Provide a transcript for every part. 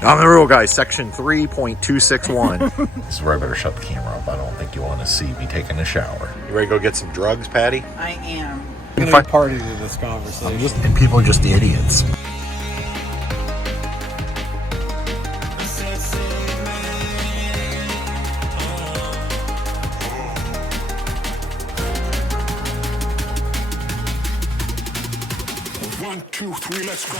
guy. I'm the rule guy, section 3.261. This is where I better shut the camera off. I don't think you want to see me taking a shower. You ready to go get some drugs, Patty? I am. I'm going to be party to this conversation. And people are just idiots. One, two, three, let's go.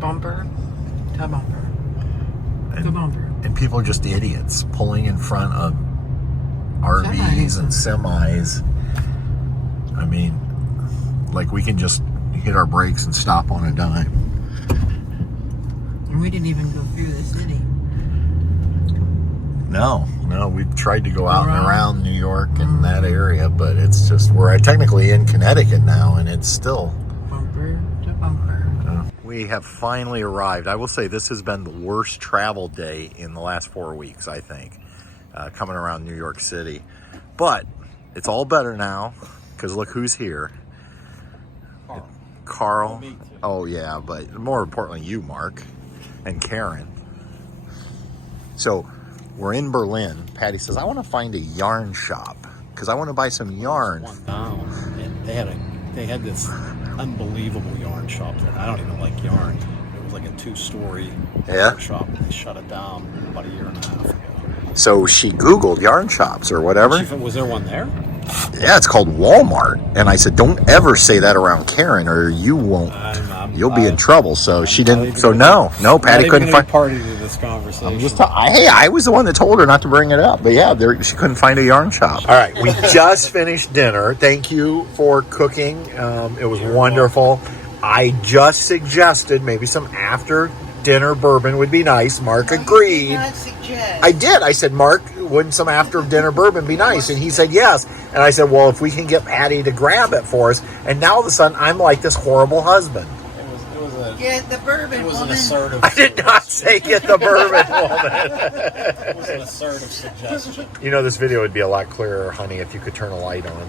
Bumper to bumper to bumper. And people are just idiots pulling in front of RVs and semis. I mean, like we can just hit our brakes and stop on a dime. And we didn't even go through the city. No, we've tried to go out and around New York and that area, but it's just, we're technically in Connecticut now, and it's still bumper to bumper. We have finally arrived. I will say this has been the worst travel day in the last 4 weeks, I think, coming around New York City. But it's all better now, because look who's here. Carl. Me too. Oh, yeah, but more importantly, you, Mark, and Karen. So we're in Berlin. Patty says, I want to find a yarn shop, because I want to buy some yarn. One down, and they had this unbelievable yarn shop there. I don't even like yarn. It was like a 2-story yarn shop, and they shut it down about a year and a half ago. So she Googled yarn shops or whatever. Was there one there? Yeah, it's called Walmart. And I said, don't ever say that around Karen, or you won't. You'll be in trouble. So she didn't. So no, Patty couldn't find. Party to this conversation. I'm just. Hey, I was the one that told her not to bring it up. But yeah, she couldn't find a yarn shop. All right, we just finished dinner. Thank you for cooking. It was wonderful. I just suggested maybe some after dinner bourbon would be nice. Mark agreed. You did not suggest. I did. I said, Mark, wouldn't some after dinner bourbon be nice? And he said yes. And I said, well, if we can get Patty to grab it for us. And now all of a sudden, I'm like this horrible husband. Get the bourbon, It was woman. an assertive. I did not say get the bourbon, woman. It was an assertive suggestion. You know, this video would be a lot clearer, honey, if you could turn a light on.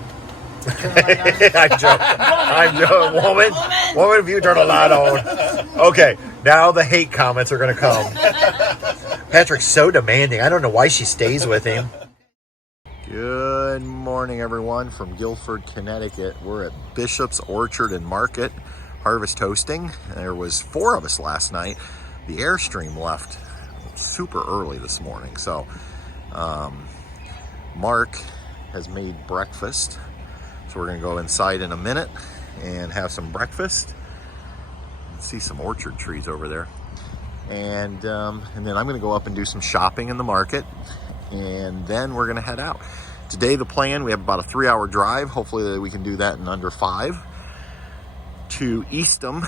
Turn the light on. I'm joking. Woman, if you turn a light on. Okay, now the hate comments are going to come. Patrick's so demanding. I don't know why she stays with him. Good morning, everyone, from Guilford, Connecticut. We're at Bishop's Orchard and Market, harvest toasting. There was 4 of us last night. The Airstream left super early this morning. So Mark has made breakfast. So we're going to go inside in a minute and have some breakfast. See some orchard trees over there. And then I'm going to go up and do some shopping in the market. And then we're going to head out. Today the plan, we have about a 3-hour drive. Hopefully we can do that in under 5. To Eastham,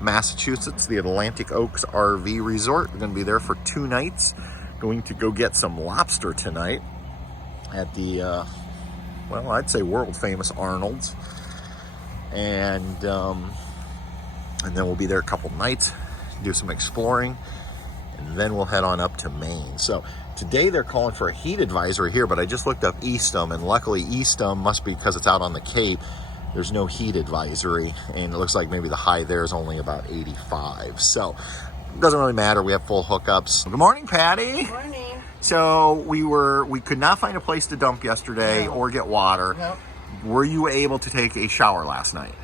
Massachusetts, the Atlantic Oaks RV Resort. We're going to be there for 2 nights. Going to go get some lobster tonight at the, well, I'd say world famous Arnold's. And then we'll be there a couple nights, do some exploring, and then we'll head on up to Maine. So today they're calling for a heat advisory here, but I just looked up Eastham, and luckily Eastham must be because it's out on the Cape. There's no heat advisory, and it looks like maybe the high there is only about 85. So it doesn't really matter. We have full hookups. Good morning, Patty. Good morning. So we could not find a place to dump yesterday or get water. Nope. Were you able to take a shower last night?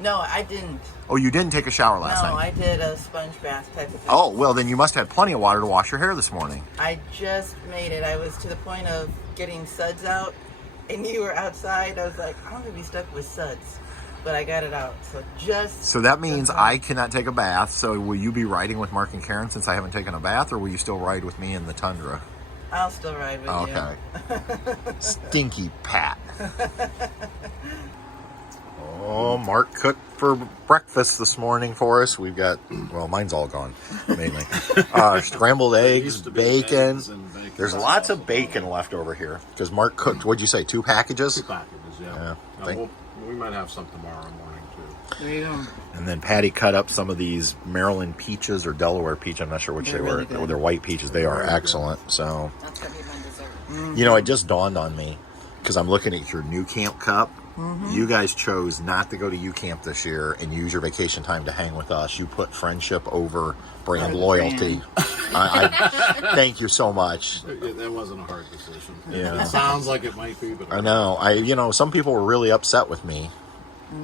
No, I didn't. Oh, you didn't take a shower last night? No, I did a sponge bath type of thing. Oh, well, then you must have had plenty of water to wash your hair this morning. I just made it. I was to the point of getting suds out and you were outside. I was like, I'm gonna be stuck with suds, but I got it out. So that means I cannot take a bath. So will you be riding with Mark and Karen since I haven't taken a bath, or will you still ride with me in the Tundra? I'll still ride with you. Okay. Stinky Pat. Oh, Mark cooked for breakfast this morning for us. We've got, well, mine's all gone, mainly. Scrambled eggs, bacon. There's lots of bacon left over here because Mark cooked, what'd you say, 2 packages? 2 packages, yeah. We might have some tomorrow morning, too. There you go. And then Patty cut up some of these Maryland peaches or Delaware peach. I'm not sure which they were. Really They're white peaches. They are excellent. Good. So, That's going to be my dessert. you know, it just dawned on me because I'm looking at your new camp cup. You guys chose not to go to U Camp this year and use your vacation time to hang with us. You put friendship over brand loyalty. I thank you so much. That wasn't a hard decision. Yeah. It sounds like it might be, but I know. Some people were really upset with me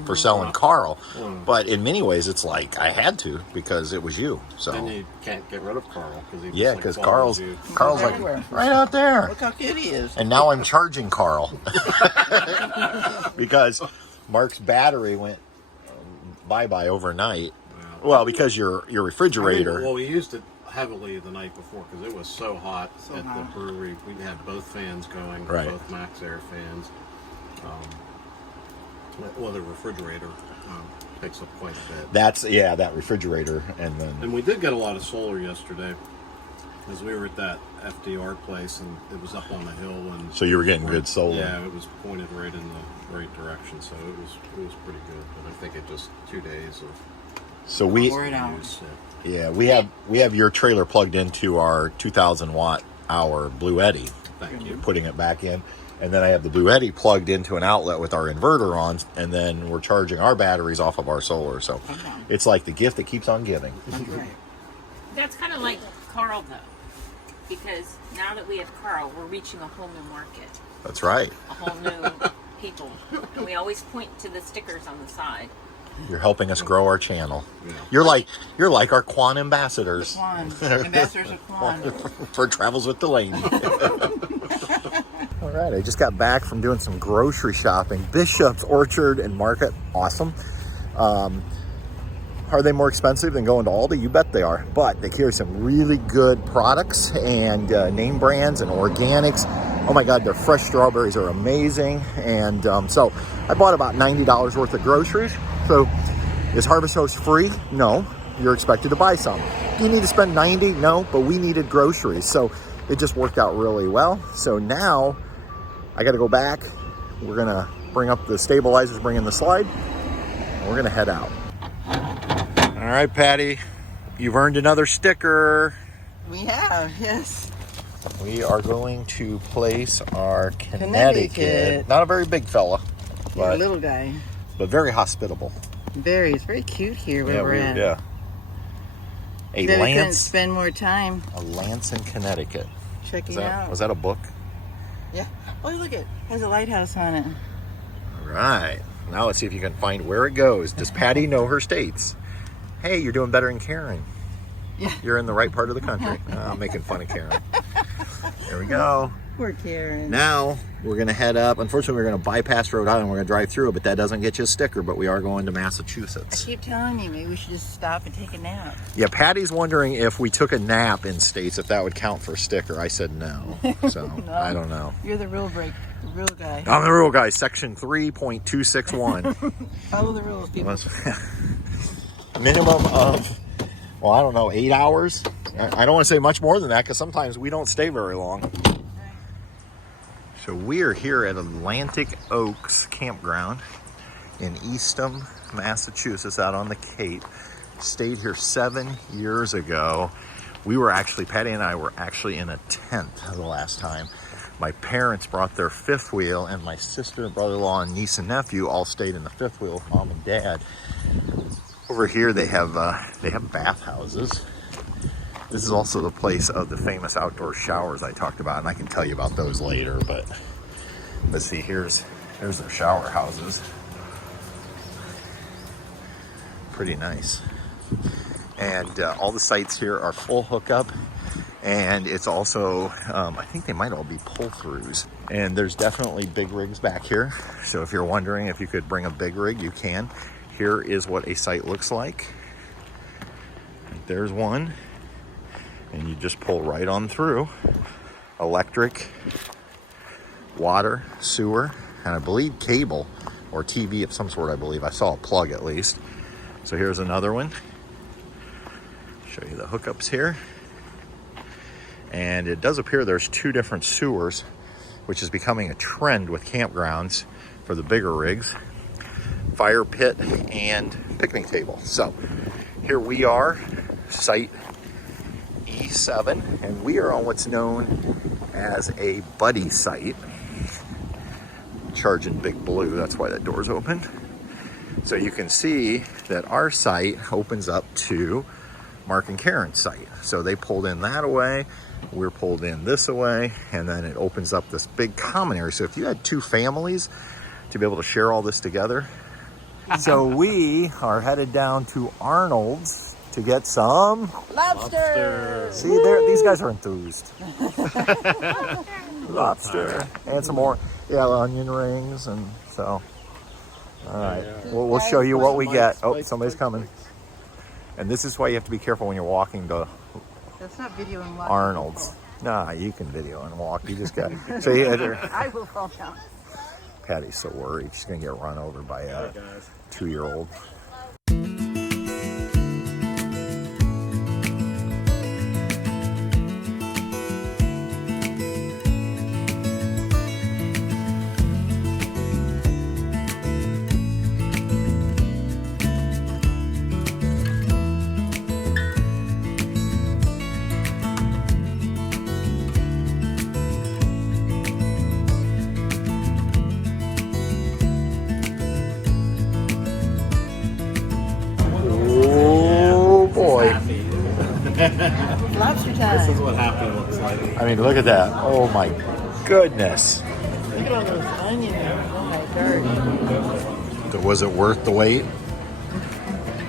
for selling Carl, but in many ways, it's like I had to because it was you. So then you can't get rid of Carl because Carl's like everywhere. right out there. Look how cute he is. And now I'm charging Carl because Mark's battery went bye-bye overnight. Well, because your refrigerator. Well, we used it heavily the night before because it was so hot at the brewery. We had both fans going, both Max Air fans. Well, the refrigerator takes up quite a bit. That refrigerator, and we did get a lot of solar yesterday, as we were at that FDR place, and it was up on the hill, and so you were getting good solar. Yeah, it was pointed right in the right direction, so it was pretty good. But I think it just 2 days of. So we have your trailer plugged into our 2,000 watt hour Blue Eddy. Thank you. Putting it back in. And then I have the Blue Eddy plugged into an outlet with our inverter on, and then we're charging our batteries off of our solar. So it's like the gift that keeps on giving. That's kind of like Carl, though, because now that we have Carl, we're reaching a whole new market. That's right. A whole new people. And we always point to the stickers on the side. You're helping us grow our channel. You're like our Quan ambassadors. Ambassadors of Quan. For Travels with Delaney. All right, I just got back from doing some grocery shopping. Bishop's Orchard and Market, awesome. Are they more expensive than going to Aldi? You bet they are. But they carry some really good products and name brands and organics. Oh my God, their fresh strawberries are amazing. And so I bought about $90 worth of groceries. So is Harvest Host free? No, you're expected to buy some. Do you need to spend $90? No, but we needed groceries. So it just worked out really well. So now I got to go back. We're going to bring up the stabilizers, bring in the slide, and we're going to head out. All right, Patty, you've earned another sticker. We have, yes. We are going to place our Connecticut. Not a very big fella, but a little guy. But very hospitable. It's very cute here where we're at. Yeah. We couldn't spend more time. A Lance in Connecticut. Checking out. Was that a book? Yeah. Oh, look, it has a lighthouse on it. All right. Now let's see if you can find where it goes. Does Patty know her states? Hey, you're doing better than Karen. Yeah. You're in the right part of the country. I'm making fun of Karen. There we go. Poor Karen. Now we're going to head up. Unfortunately, we're going to bypass Rhode Island. We're going to drive through it, but that doesn't get you a sticker. But we are going to Massachusetts. I keep telling you, maybe we should just stop and take a nap. Yeah, Patty's wondering if we took a nap in states, if that would count for a sticker. I said no. So No. I don't know. You're the rule guy. I'm the rule guy. Section 3.261. Follow the rules, people. Minimum of, well, I don't know, 8 hours. I don't want to say much more than that because sometimes we don't stay very long. So we are here at Atlantic Oaks Campground in Eastham, Massachusetts, out on the Cape. Stayed here 7 years ago. Patty and I were actually in a tent the last time. My parents brought their fifth wheel, and my sister and brother-in-law and niece and nephew all stayed in the fifth wheel with mom and dad. Over here they have bathhouses. This is also the place of the famous outdoor showers I talked about, and I can tell you about those later, but let's see, here's their shower houses. Pretty nice. And all the sites here are full hookup, and it's also, I think they might all be pull-throughs. And there's definitely big rigs back here. So if you're wondering if you could bring a big rig, you can. Here is what a site looks like. There's one. And you just pull right on through. Electric, water, sewer, and I believe cable or TV of some sort, I believe. I saw a plug at least. So here's another one. Show you the hookups here. And it does appear there's 2 different sewers, which is becoming a trend with campgrounds for the bigger rigs. Fire pit and picnic table. So here we are, site E7, and we are on what's known as a buddy site. Charging Big Blue, that's why that door's open. So you can see that our site opens up to Mark and Karen's site. So they pulled in that away, we're pulled in this away, and then it opens up this big common area. So if you had 2 families to be able to share all this together. So we are headed down to Arnold's to get some Lobster! See, these guys are enthused. Lobster and some more, onion rings, and so. All right, we'll show you what we get. Oh, somebody's coming. And this is why you have to be careful when you're walking to That's not video and walk. Arnold's. Nah, you can video and walk. You just got. So you had her. I will fall down. Patty's so worried she's gonna get run over by a 2-year-old. Lobster time. This is what happy looks like. I mean, look at that. Oh my goodness. Look at all those onions. Oh my god. Was it worth the wait?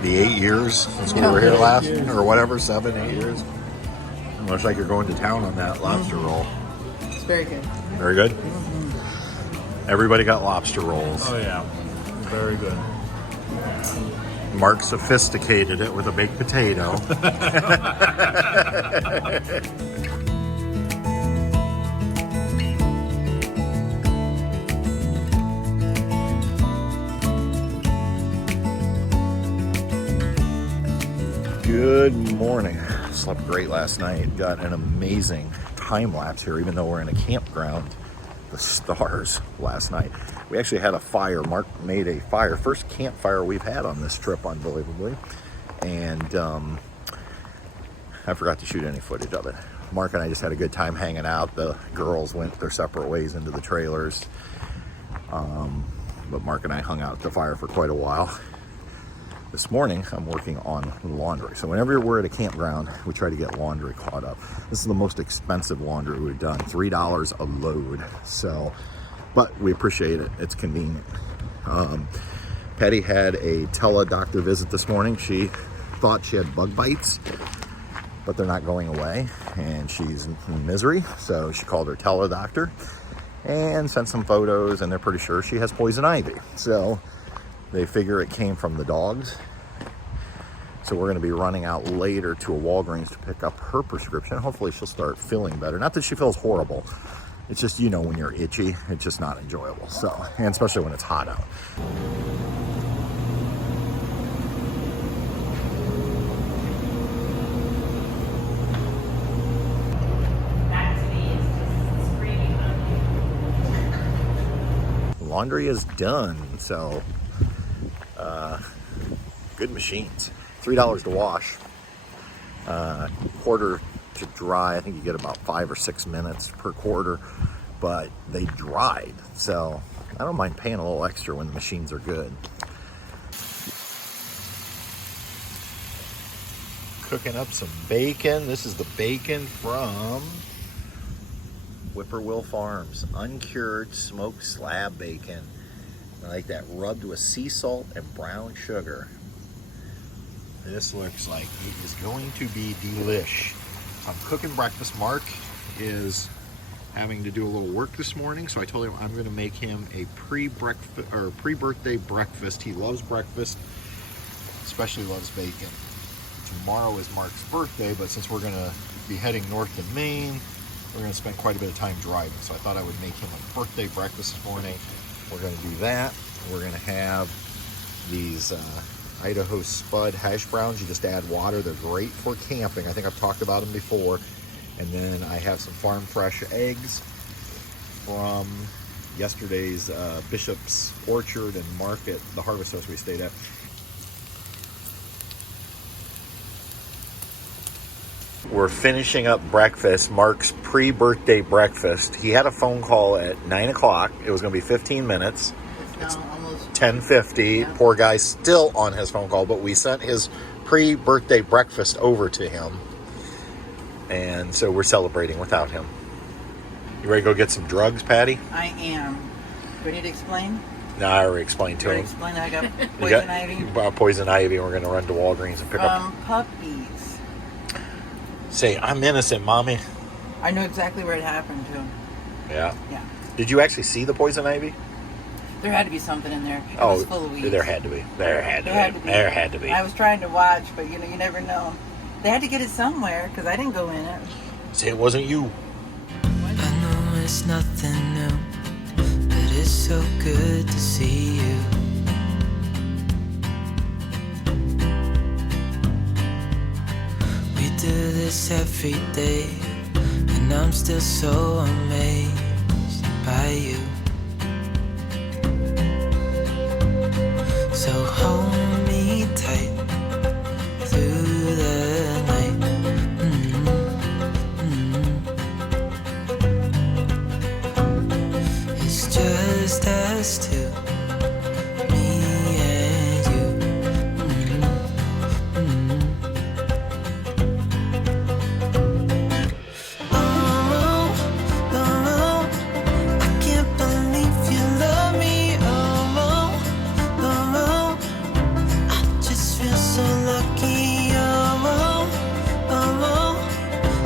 The 8 years since we were here last, or whatever, 7, 8 years. It looks like you're going to town on that lobster roll. It's very good. Very good. Everybody got lobster rolls. Oh yeah, very good. Mark sophisticated it with a baked potato. Good morning. Slept great last night. Got an amazing time lapse here, even though we're in a campground. The stars last night. We actually had a fire. Mark made a fire. First campfire we've had on this trip, unbelievably. And I forgot to shoot any footage of it. Mark and I just had a good time hanging out. The girls went their separate ways into the trailers. But Mark and I hung out at the fire for quite a while. This morning, I'm working on laundry. So whenever we're at a campground, we try to get laundry caught up. This is the most expensive laundry we've done, $3 a load. So, but we appreciate it. It's convenient. Patty had a tele-doctor visit this morning. She thought she had bug bites, but they're not going away, and she's in misery. So she called her tele-doctor and sent some photos, and they're pretty sure she has poison ivy. So they figure it came from the dogs. So we're going to be running out later to a Walgreens to pick up her prescription. Hopefully she'll start feeling better. Not that she feels horrible. It's just, you know, when you're itchy, it's just not enjoyable. So, and especially when it's hot out. Laundry is done. So, good machines. $3 to wash, quarter to dry. I think you get about 5 or 6 minutes per quarter, but they dried. So I don't mind paying a little extra when the machines are good. Cooking up some bacon. This is the bacon from Whippoorwill Farms, uncured smoked slab bacon. I like that, rubbed with sea salt and brown sugar. This looks like it is going to be delish. I'm cooking breakfast. Mark is having to do a little work this morning, so I told him I'm going to make him a pre-birthday breakfast. He loves breakfast, especially loves bacon. Tomorrow is Mark's birthday, but since we're going to be heading north to Maine, we're going to spend quite a bit of time driving, so I thought I would make him a birthday breakfast this morning. We're going to do that. We're going to have these Idaho Spud hash browns. You just add water. They're great for camping. I think I've talked about them before. And then I have some farm fresh eggs from yesterday's Bishop's Orchard and Market, the Harvest House we stayed at. We're finishing up breakfast, Mark's pre-birthday breakfast. He had a phone call at 9 o'clock. It was going to be 15 minutes. It's now almost 10:50. Yeah. Poor guy's still on his phone call, but we sent his pre-birthday breakfast over to him. And so we're celebrating without him. You ready to go get some drugs, Patty? I am. Do I need to explain? No, I already explained to him. Explain I got poison ivy. You bought poison ivy, and we're going to run to Walgreens and pick up. Puppies. Say, I'm innocent, Mommy. I know exactly where it happened to. Yeah? Yeah. Did you actually see the poison ivy? There had to be something in there. It was full of weeds. There had to be. There had to be. I was trying to watch, but you never know. They had to get it somewhere, because I didn't go in it. Say it wasn't you. I know it's nothing new, but it's so good to see you. We do this every day, and I'm still so amazed by you. So hold me tight through the night. It's just us two, me and you. Oh, I can't believe you love me. Oh, I just feel so lucky.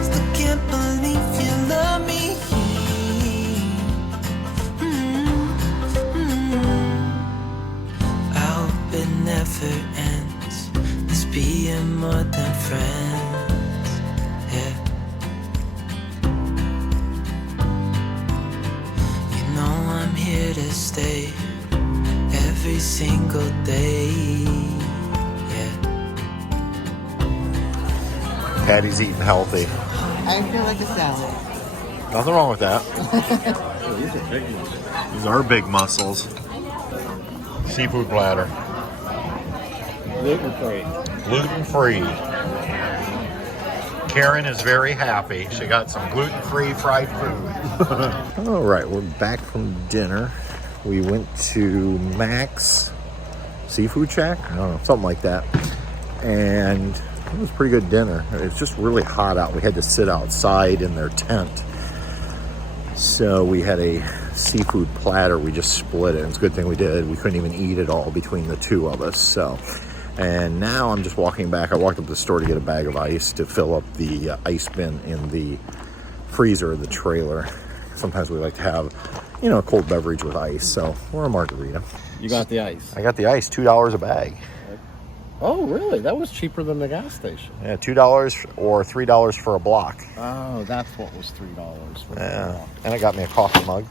Still can't believe you love me. I hope it never ends. Let's being more than friends. Yeah. You know I'm here to stay every single day. Yeah. Patty's eating healthy. I feel like a salad. Nothing wrong with that. These are big ones. These are big mussels. Seafood platter. Gluten-free. Gluten-free. Karen is very happy. She got some gluten-free fried food. All right, we're back from dinner. We went to Mac's Seafood Shack. I don't know, something like that. And it was a pretty good dinner. It was just really hot out. We had to sit outside in their tent. So we had a seafood platter. We just split it. It's a good thing we did. We couldn't even eat it all between the two of us. So, and now I'm just walking back. I walked up to the store to get a bag of ice to fill up the ice bin in the freezer of the trailer. Sometimes we like to have, a cold beverage with ice. So, or a margarita. You got the ice. I got the ice, $2 a bag. Oh, really? That was cheaper than the gas station. Yeah, $2 or $3 for a block. Oh, that's what was $3 for Yeah, and it got me a coffee mug.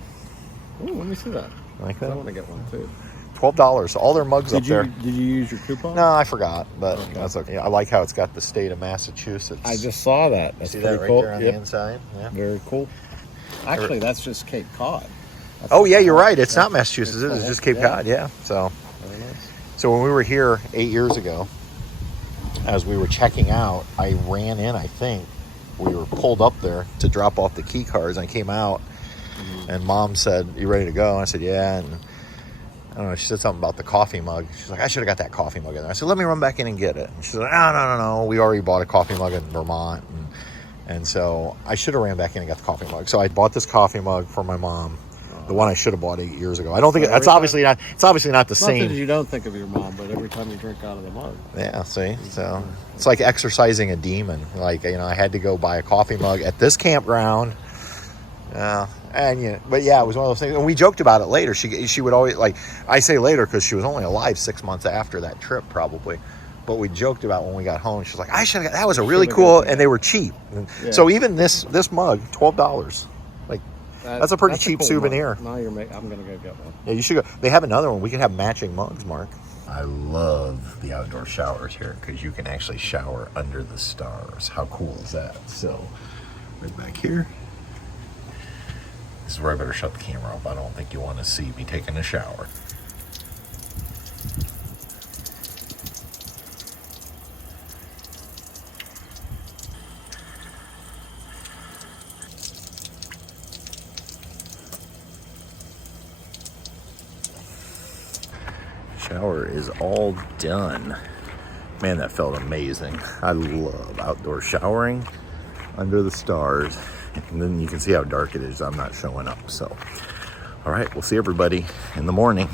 Ooh, let me see that. Like that? I want to get one too. $12. All their mugs up there. Did you use your coupon? No, I forgot, but that's okay. I like how it's got the state of Massachusetts. I just saw that. That's see pretty that right cool. there on the inside? Yeah. Very cool. Actually, that's just Cape Cod. That's Oh, yeah, you're right. It's not Massachusetts. It's just Cape Yeah. Cod, yeah. So, Very nice. so when we were here 8 years ago, as we were checking out, I ran in, I think. We were pulled up there to drop off the key cards. And I came out, and Mom said, "You ready to go?" And I said, "Yeah." And I don't know, she said something about the coffee mug. She's like, "I should have got that coffee mug in there." I said, "Let me run back in and get it." And she said, No. We already bought a coffee mug in Vermont. And so I should have ran back in and got the coffee mug. So I bought this coffee mug for my mom. The one I should have bought 8 years ago. I don't think it's obviously not the same. Not that you don't think of your mom, but every time you drink out of the mug. Yeah, see? So it's like exercising a demon. Like, I had to go buy a coffee mug at this campground And yeah, but yeah, it was one of those things. And we joked about it later. She would always, like, I say later because she was only alive 6 months after that trip, probably. But we joked about when we got home. She was like, I should have got, that was a really cool, and they were cheap. Yeah. So even this mug, $12. Like, that's a pretty cheap cool souvenir. Now I'm gonna go get one. Yeah, you should go. They have another one. We can have matching mugs, Mark. I love the outdoor showers here because you can actually shower under the stars. How cool is that? So, right back here. This is where I better shut the camera off. I don't think you want to see me taking a shower. Shower is all done. Man, that felt amazing. I love outdoor showering under the stars. And then you can see how dark it is. I'm not showing up. So, all right, we'll see everybody in the morning.